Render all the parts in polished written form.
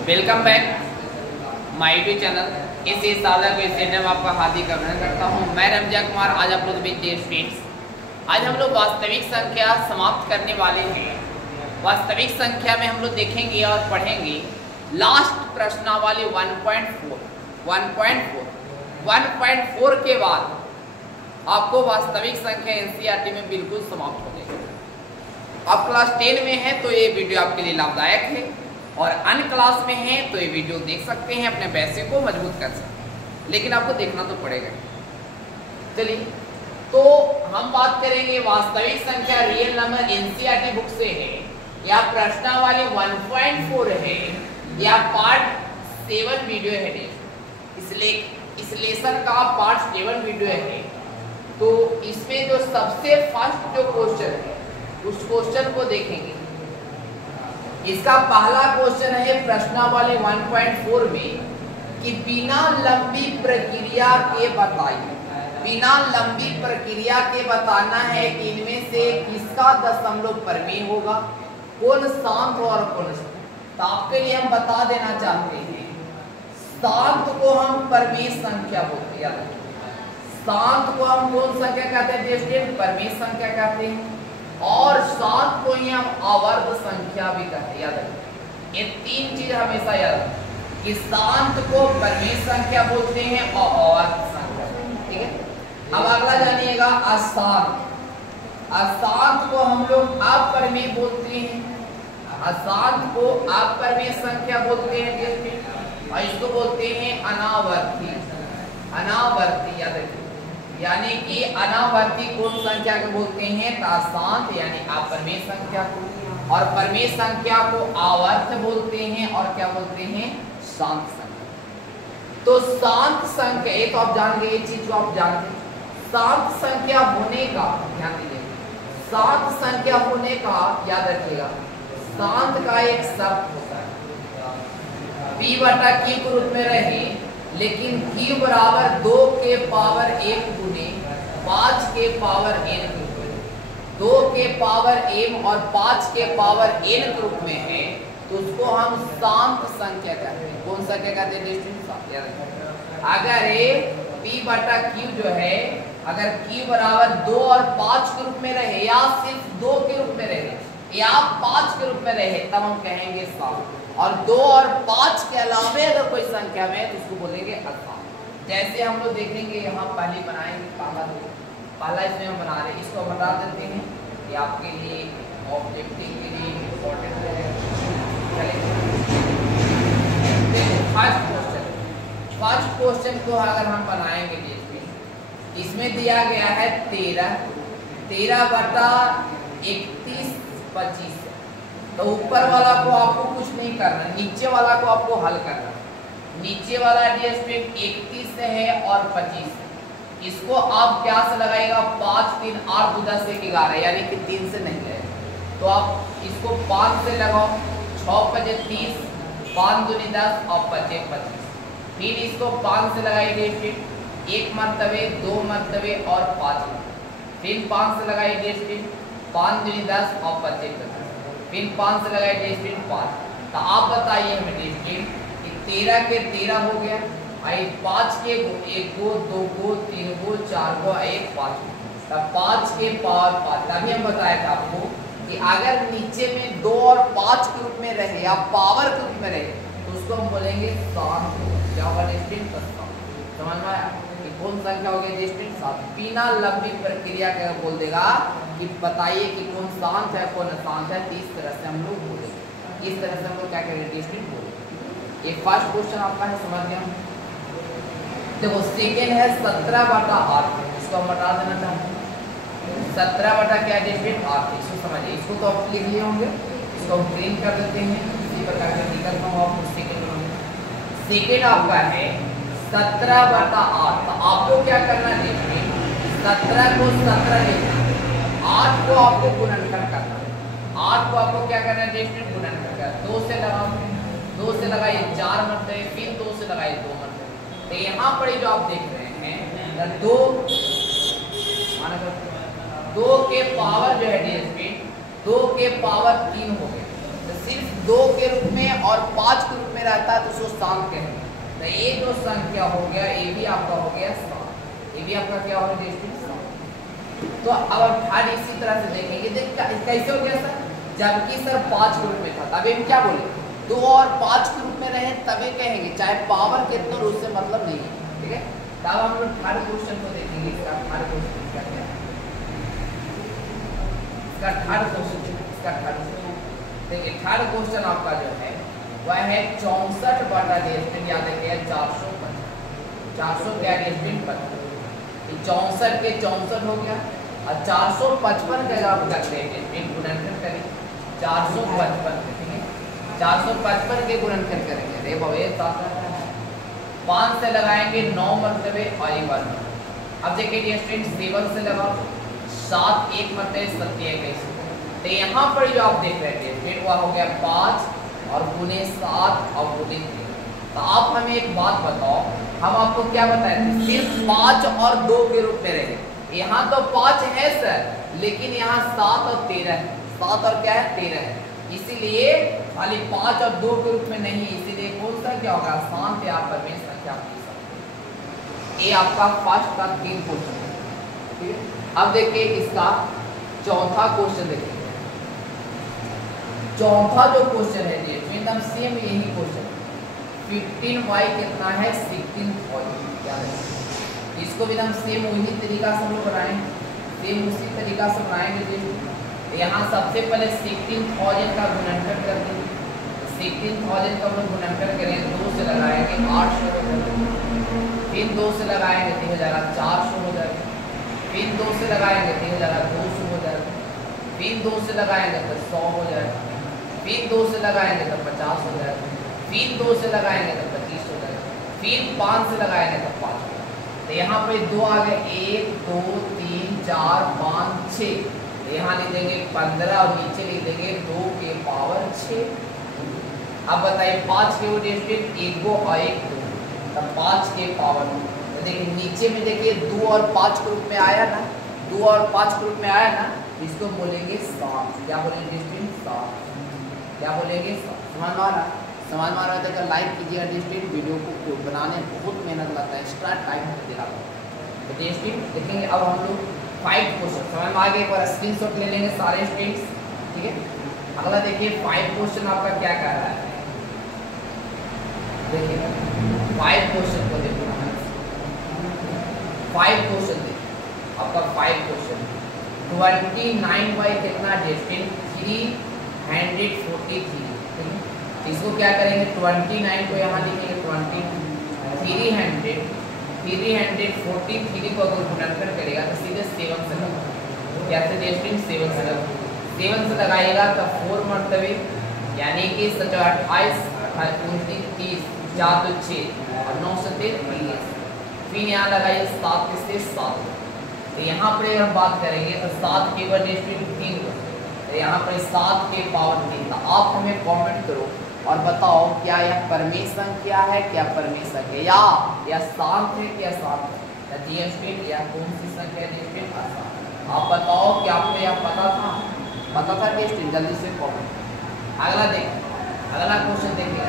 Welcome back my YouTube channel. इस सादा को में आपका हार्दिक अभिनंदन करता हूं। मैं रमजा कुमार। आज आप लोग आज हम लोग वास्तविक संख्या समाप्त करने वाले हैं। वास्तविक संख्या में हम लोग देखेंगे और पढ़ेंगे लास्ट प्रश्नावली 1.4 के बाद आपको वास्तविक संख्या एनसीईआरटी में बिल्कुल समाप्त हो जाएगी। आप क्लास 10 में हैं तो ये वीडियो आपके लिए लाभदायक है, और अन्य क्लास में हैं तो ये वीडियो देख सकते हैं, अपने पैसे को मजबूत कर सकते हैं, लेकिन आपको देखना तो पड़ेगा। चलिए, तो हम बात करेंगे वास्तविक संख्या रियल नंबर एनसीईआरटी बुक से है, या प्रश्नावली 1.4 है, या पार्ट 7 वीडियो है। इस लेसन का पार्ट 7 वीडियो है। तो इसमें जो सबसे फर्स्ट जो क्वेश्चन है उस क्वेश्चन को देखेंगे। इसका पहला क्वेश्चन है प्रश्नावली 1.4 में कि बिना लंबी प्रक्रिया के बताइए। बिना लंबी प्रक्रिया के बताना है कि इनमें से किसका दशमलव परमेय होगा, कौन शांत और कौन। तो आपके लिए हम बता देना चाहते हैं, शांत को हम परमेय संख्या बोलते हैं। शांत को हम कौन संख्या कहते हैं? परमेय संख्या कहते हैं। और शांत को ही हम आवर्त संख्या भी कहते हैं। याद रखिए, ये तीन चीज हमेशा याद रखिए कि शांत को परमेय संख्या बोलते हैं और आवर्त संख्या। ठीक है, अब अगला जानिएगा अशांत। अशांत को हम लोग अपरमेय बोलते हैं। अशांत को अपरमेय संख्या बोलते हैं, और इसको बोलते हैं अनावर्ती। अनावर्ती याद रखिए, यानी कि अनावर्ती कौन संख्या को बोलते हैं? अशांत यानी अपरमेय संख्या को, और परमेय संख्या को आवर्त बोलते हैं, और क्या बोलते हैं? शांत संख्या। तो शांत संख्या, ये तो आप जान गए, ये चीज जो आप जानते हैं। शांत संख्या होने का ध्यान दीजिएगा, शांत संख्या होने का याद रखिएगा, शांत का एक शब्द होता है p/q के रूप में रहे, लेकिन q बराबर 2 के पावर 1 गुने 5 के पावर n के रूप में। 2 के पावर m और 5 के पावर n के रूप में है, तो उसको हम शांत संख्या कहते हैं। कौन संख्या कहते हैं? अगर p/q जो है, अगर q बराबर 2 और 5 के रूप में रहे, या सिर्फ 2 के रूप में रहे, या 5 के रूप में रहे, तब हम कहेंगे शांत। और 2 और 5 के अलावे अगर कोई संख्या में है तो उसको बोलेंगे अशांत। जैसे हम लोग देखेंगे, यहाँ पहले बनाएंगे, पहला इसमें हम बना रहे हैं, इसको बता देते हैं, ये आपके लिए ऑब्जेक्टिव के लिए इम्पोर्टेंट है। फर्स्ट क्वेश्चन को अगर हम बनाएंगे, इसमें दिया गया है 13 बटा 31 25। तो ऊपर वाला को आपको कुछ नहीं करना, नीचे वाला को आपको हल करना। नीचे वाला डिस्ट्रिक्ट 31 से है और 25 से, इसको आप क्या से लगाएगा? 5 3 8 2 10 1 11, यानी कि 3 से नहीं है, तो आप इसको 5 से लगाओ। 6 5 30, 5 2 10 और 5 1 25। फिर इसको 5 से लगाइए डिस्ट्रिक्ट 1 मरतबे, 2 मरतबे और 5 मरतबे। फिर 5 से लगाइए डिस्ट्रिक्ट 5 2 10 और 5 1 25। फिर 5 से लगाए डिस्ट्रिक्ट 5। तो आप बताइए हमें डिस्ट्रिक्ट 13 के 13 हो गया, 5 के 1 गो 2 गो 3 गो 4 गो 1 5। तब 5 के पावर 5। तभी हम बताया था आपको कि अगर नीचे में 2 और 5 के रूप में रहे, या पावर के रूप में रहे, तो उसको हम बोलेंगे शांत। क्या होगा? डिस्ट्रिक्ट समझ में आया कि कौन संख्या हो गई? डिस्ट्रिक्ट शांत। बिना लंबी प्रक्रिया का बोल देगा कि बताइए कि कौन शांत है कौन अशांत है। इस तरह से हम लोग बोलेंगे, इस तरह से हम लोग क्या करेंगे? डिस्ट्रिक्ट बोलेंगे। ये फर्स्ट क्वेश्चन आपका है, समझ गया। देखो सेकेंड है 17 बटा 8, इसको हम बता देना चाहते हैं। 17 बटा क्या? डिस्ट्रिक्ट 8। इसको समझिए, इसको तो आप लिख लिए होंगे, इसको हम प्रिंट कर देते हैं, इसी प्रकार से निकलता हूँ आपको सेकेंड। सेकेंड आपका है 17 बटा 8। तो आपको क्या करना है? 17 को 17 लिखना, 8 को आपको गुणनखंड करना है। 8 को आपको क्या करना है? गुणनखंड करना। 2 से लगाओ, 2 से लगाइए 4 मरतबे, फिर 2 से लगाइए 2 मरतबे। तो यहाँ पर जो आप देख रहे हैं 2 के पावर जो है 2 के पावर 3 हो गए। तो सिर्फ 2 के रूप में और 5 के रूप में में रहता है तो उसको शांत कहेंगे। तो ये जो संख्या हो गया ये भी आपका हो गया शांत, ये भी आपका क्या हो गया शांत। तो अब हम थर्ड इसी तरह से देखेंगे। देख कैसे हो गया सर, जबकि सर 5 ग्रुप में था तभी हम क्या बोले 2 और 5 ग्रुप में रहे तभी कहेंगे, चाहे पावर कितना हो उससे मतलब नहीं है, ठीक है। तब हम लोग थर्ड क्वेश्चन को देखेंगे। इसका थर्ड क्वेश्चन क्या है, इसका थर्ड क्वेश्चन देखिए। थर्ड क्वेश्चन आपका जो है वह है 64/, याद रखिए 400 क्या 64 के 64 हो गया और 455 का आप करते हैं गुणनखंड करेंगे 455 के, ठीक है। 455 के गुणनखंड करेंगे, अरे भवे 5 से लगाएंगे 9 मरतबे और एक बार। अब देखिए स्टूडेंट 7 से लगाओ 7 1 मरतबे 27। तो यहाँ पर जो आप देख रहे थे फिर वह हो गया 5 और गुने 7 और गुने 3। तो आप हमें एक बात बताओ, हम आपको क्या बताए थे सिर्फ 5 और 2 के रूप में रहे। यहाँ तो 5 है सर, लेकिन यहाँ 7 और 13 है, 7 और क्या है 13 है, इसीलिए खाली 5 और 2 के रूप में नहीं, इसीलिए कौन सा क्या होगा शांत या परमेय संख्या आप लिख सकते हैं। ये आपका फर्स्ट का 3 क्वेश्चन है, ठीक है। अब देखिए इसका चौथा क्वेश्चन देखिए। चौथा जो क्वेश्चन है ये एकदम सेम यही क्वेश्चन 15y कितना है 16,000, क्या है इसको भी हम सेम वही तरीका से हम लोग बनाएंगे, सेम उसी तरीका से बनाएंगे। यहाँ सबसे पहले 16,000 का गुणनखंड कर देंगे। 16,000 का हम लोग गुणनखंड करेंगे 2 से लगाएंगे 800 हो जाएगा, फिर 2 से लगाएंगे 3,400 हो जाएगा, फिर 2 से लगाएंगे 3,200 हो जाएगा, फिर 2 से लगाएंगे तो 100 हो जाएगा, फिर 2 से लगाएंगे तो 50 हो जाएगा, फिर 2 से लगाएंगे तो 25 हो जाएगा, फिर 5 से लगाएंगे तो 5 हो जाएगा। तो यहाँ पे 2 आ गए 1 2 3 4 5 6। तो यहाँ लिख देंगे 15 और नीचे लिख देंगे 2 के पावर 6। अब बताइए 5 के वो डिस्ट्रिक्ट 1 और 1 2, तब 5 के पावर। तो देखिए नीचे में देखिए 2 और 5 ग्रुप में आया ना, 2 और 5 ग्रुप में आया ना, इसको बोलेंगे 7। क्या बोलेंगे डिस्ट्रिक्ट 7, क्या बोलेंगे समझ में आ रहा है तो लाइक कीजिएगा। डिस्ट्रिक्ट वीडियो को बनाने बहुत मेहनत लगता है, एक्स्ट्रा टाइम देना पड़ता है। तो डिस्ट्रिक्ट देखेंगे। अब हम लोग 5 क्वेश्चन समझ में आ गए, एक बार स्क्रीनशॉट ले लेंगे सारे स्टूडेंट्स, ठीक है। अगला देखिए 5 क्वेश्चन आपका क्या कह रहा है, देखिए 5 क्वेश्चन को देखो, 5 क्वेश्चन देखिए आपका 5 क्वेश्चन 29y कितना डिस्टिंग 343। इसको क्या करेंगे 29 को यहाँ लिखेंगे 343 को अगर गुणनखंड करेगा तो सीधे 7 से लगा, कैसे डिस्टिंग 7 से लगा, 7 से लगाएगा तो 4 मरतबे यानी कि 28 29 30 4 तो 6 और 9 से 30। फिर यहाँ लगाइए 7 से 7। तो यहाँ पर अगर बात करेंगे तो 7 के ऊपर डिस्ट्रिक्ट 3, तो यहाँ पर 7 के पावर 3। तो आप हमें कमेंट करो और बताओ क्या यह परमेय संख्या है, क्या परमेय संख्या या शांत है, क्या शांत है या कौन सी संख्या है। आप बताओ क्या आपको यह पता था डिस्ट्रिक्ट, जल्दी से कमेंट। अगला देखिए, अगला क्वेश्चन देखिए।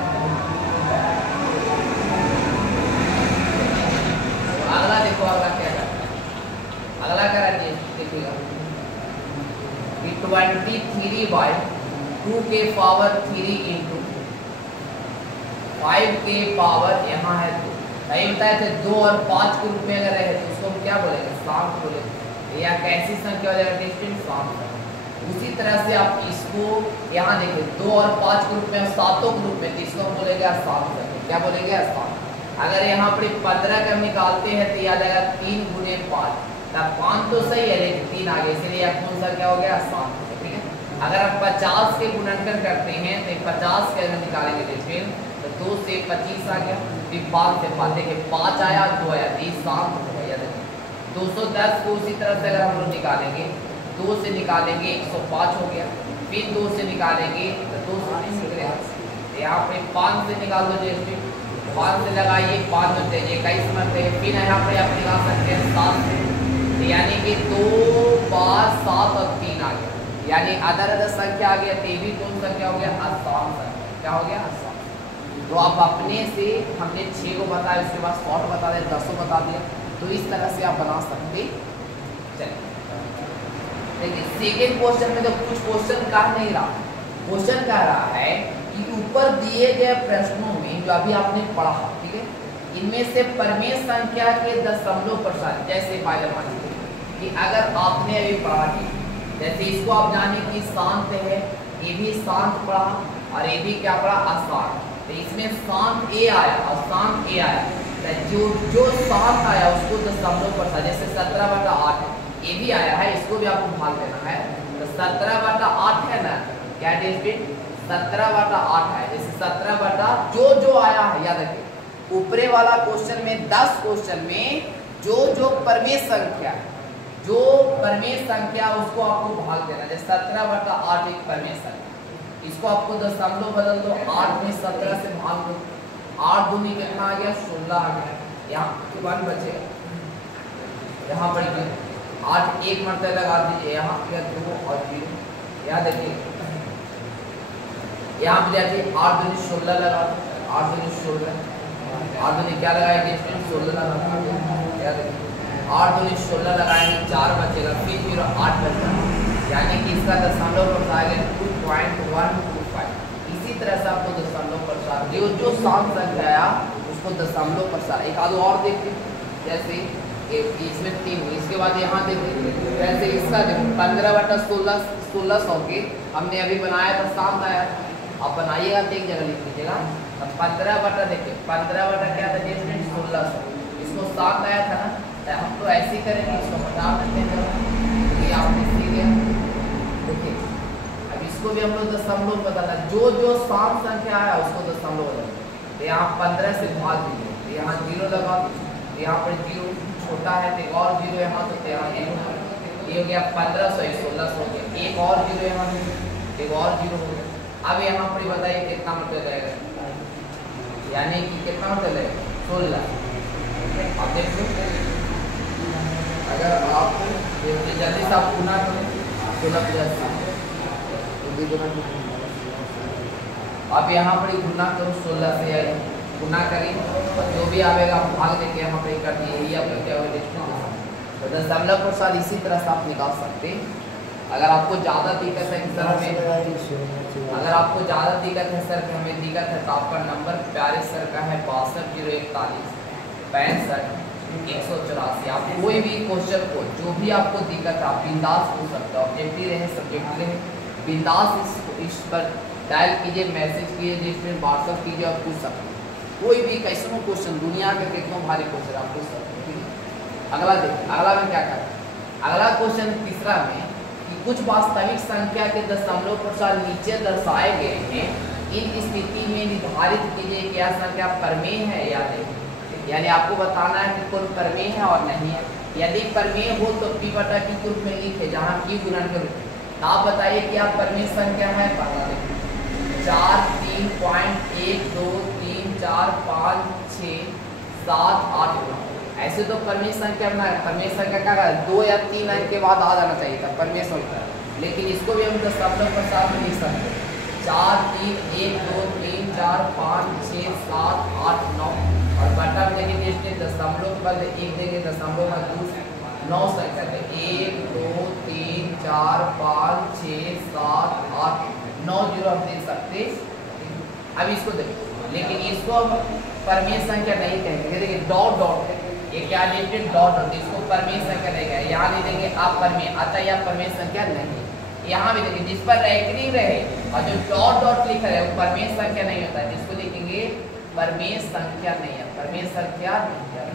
अगला देखो, अगला क्या है, अगला क्या है देखिएगा 23/2 के पावर 3 इंटू 5 के पावर यहाँ है 2। नहीं बताए थे 2 और 5 के रूप में अगर रहे तो उसको हम क्या बोलेंगे शांत बोलेंगे, या कैसी संख्या हो जाएगा डिस्टिंक्ट शांत। उसी तरह से आप इसको यहाँ देखिए 2 और 5 के रूप में 7 ग्रुप में, तो इसको हम बोलेंगे शांत संख्या, क्या बोलेंगे शांत। अगर यहाँ पर 15 का निकालते हैं तो याद आएगा 3 गुने 5, तब 5 तो सही है लेकिन 3 आ गया, इसलिए आप कौन सा क्या हो गया शांत, ठीक है। अगर आप 50 के गुणनखंड करते हैं तो 50 के अगर निकालेंगे फिर तो 2 से 25 आ गया, फिर 5 से 5 देखिए 5 आया 2 आया, 30 शांत हो गया। 210 को उसी तरह से अगर हम लोग निकालेंगे 2 से निकालेंगे 105 हो गया, फिर 2 से निकालेंगे तो 2 से नहीं निकलेगा। यहाँ पे 5 से निकाल दो जैसे 5 से लगाइए 5 होते हैं 21 मरते, फिर यहाँ पे आप निकाल सकते हैं 7 से, यानी कि 2 5 7 और 3 आ गया, यानी अदर संख्या आ गया। तो भी कौन सा क्या हो गया आसान संख्या, क्या हो गया आसान। तो आप अपने से हमने 6 को बताया, उसके बाद 100 बता दिया, 10 बता दिया, तो इस तरह से आप बना सकते। चलिए देखिए सेकेंड क्वेश्चन में तो कुछ क्वेश्चन कह नहीं रहा, क्वेश्चन कह रहा है कि ऊपर दिए गए प्रश्नों में जो अभी आपने पढ़ा, ठीक है, इनमें से परमेय संख्या के दशमलव प्रसार, जैसे कि अगर आपने अभी पढ़ा कि जैसे इसको आप जाने कि शांत है, ये भी शांत पढ़ा और ये भी क्या पढ़ा अशांत, तो इसमें शांत ए आया और शांत ए आया, तो जो शांत आया उसको दशमलव प्रसार, जैसे 17/8 ये भी आया है, इसको भी आपको भाग देना है, तो 17/8 है ना, क्या डिस्ट्रिक्ट 17/8 है, जैसे 17 जो आया है, याद रखिए ऊपरे वाला क्वेश्चन में 10 क्वेश्चन में जो परमेय संख्या, जो परमेय संख्या उसको आपको भाग देना, जैसे 17/8 एक परमेय संख्या, इसको आपको दशमलव बदल दो, 8 में 17 से भाग दो, 8 दूनी कितना आ गया 16 आ गया, यहाँ के बाद बचेगा, यहाँ पर 8 एक मरतबा लगा दीजिए, यहाँ पे 2 और 0, यहाँ देखिए यहाँ पे जाके 8 दूनी 16 लगा, 8 दूनी 16, 8 दूनी क्या लगाएंगे 16 लगा, क्या देखिए 8 दूनी 16 लगाएंगे, 4 बचेगा, फिर 0 8 बचेगा, यानी कि इसका दशमलव प्रसार 2.125। इसी तरह से आपको दशमलव प्रसार जो शांत संख्या आया उसको दशमलव प्रसार। एक आध और देखिए, जैसे इसमें 3, इसके बाद यहाँ देखिए वैसे इसका देखो 15/16 1600 के हमने अभी बनाया था, शांत आया, आप बनाइएगा तो एक जगह लिख लीजिएगा, 15 देखिए 15 क्या था 1600, इसको शांत आया था ना, तो हम तो ऐसे ही करेंगे, इसको हटा देते हैं, ये आपने सीख गया। देखिए अब इसको भी हम लोग दशमलव बताना, जो शांत संख्या आया उसको दशमलव बताना, तो यहाँ 15 से भाग दीजिए, तो यहाँ 0 लगा दीजिए, यहाँ पर 0 छोटा है तो और 0 यहाँ, तो यहाँ 0, ये हो गया 1500, 1600 हो गया, एक और 0 यहाँ, एक और 0 हो गया। अब यहाँ पर बताइए कितना मतलब जाएगा, यानी कि कितना मतलब लगेगा 16। आप देख लो, अगर आप जल्दी से आप गुना करें 16 आप यहाँ पर गुना करो 16 से, गुना करें जो भी आएगा आप भाग देके यहाँ पे कर दिए, यही आपका क्या होगा तो दशमलव प्रसार। इसी तरह से आप निकाल सकते हैं। अगर आपको ज़्यादा दिक्कत है कि सर हमें, अगर आपको ज़्यादा दिक्कत है सर कि हमें दिक्कत है, तो आपका नंबर प्यारे सर का है 62 041 65 184। आप कोई भी क्वेश्चन को जो भी आपको दिक्कत है आप बिंदास पूछ सकते हो, ऑब्जेक्टिव रहे सब्जेक्टिव रहे, बिंदास इस पर डायल कीजिए, मैसेज कीजिए, जिसमें व्हाट्सअप कीजिए और पूछ सकते हैं कोई भी कैसनो क्वेश्चन, दुनिया के कितनों भारी क्वेश्चन आप पूछ सकते हैं, ठीक है। अगला देखिए, अगला में क्या करें, अगला क्वेश्चन तीसरा में कि कुछ वास्तविक संख्या के दशमलव प्रसार नीचे दर्शाए गए हैं, इन स्थिति में निर्धारित कीजिए कि यह संख्या परमेय है या नहीं, यानी आपको बताना है कि कौन परमेय है और नहीं है। यदि परमेय हो तो P/Q के रूप में लिखे, जहाँ Q गुणन के रूप में। आप बताइए कि आप परमेय संख्या है, बता दें 4 3.1 2 3 4 5 6 7 8 9, ऐसे तो परमेय संख्या बना है। परमेय संख्या का 2 या 3 अंक के बाद आ जाना चाहिए था परमेय संख्या, लेकिन इसको भी हम दशमलव प्रसार में लिख सकते हैं 4 3 1 2 3 4 5 6 7 8 9, और बटा में देंगे इसमें दशमलव के बदले 1 देंगे, दशमलव में 9 संख्या है 1 2 3 4 5 6 7 8 9 जीरो हम देख सकते। अब इसको देखिए, लेकिन इसको हम परमेय संख्या नहीं कहेंगे, देखिए डॉट डॉट है, ये क्या लिखते डॉट डॉट, इसको परमेय संख्या नहीं कहेंगे, यहाँ नहीं देंगे अपरमेय, अतः यह परमेय संख्या नहीं। यहाँ भी देखिए जिस पर रैखिक रहे और जो डॉट डॉट लिखा है वो परमेय संख्या नहीं होता है, जिसको लिखेंगे परमेय संख्या नहीं है, परमेय संख्या नहीं है,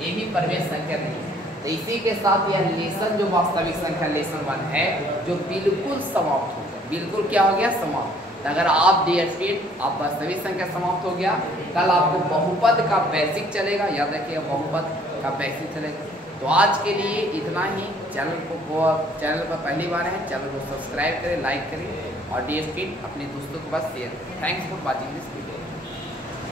ये भी परमेय संख्या नहीं है। तो इसी के साथ यह लेसन जो वास्तविक संख्या लेसन 1 है जो बिल्कुल समाप्त हो गया, बिल्कुल क्या हो गया समाप्त। तो अगर आप डियर स्टूडेंट आप वास्तविक संख्या समाप्त हो गया, कल आपको बहुपद का बेसिक चलेगा, याद रखिए बहुपद का बेसिक चलेगा। तो आज के लिए इतना ही। चैनल पर पहली बार है, चैनल को सब्सक्राइब करें, लाइक करें और डियर स्टूडेंट अपने दोस्तों के पास शेयर करें। Thanks for watching this.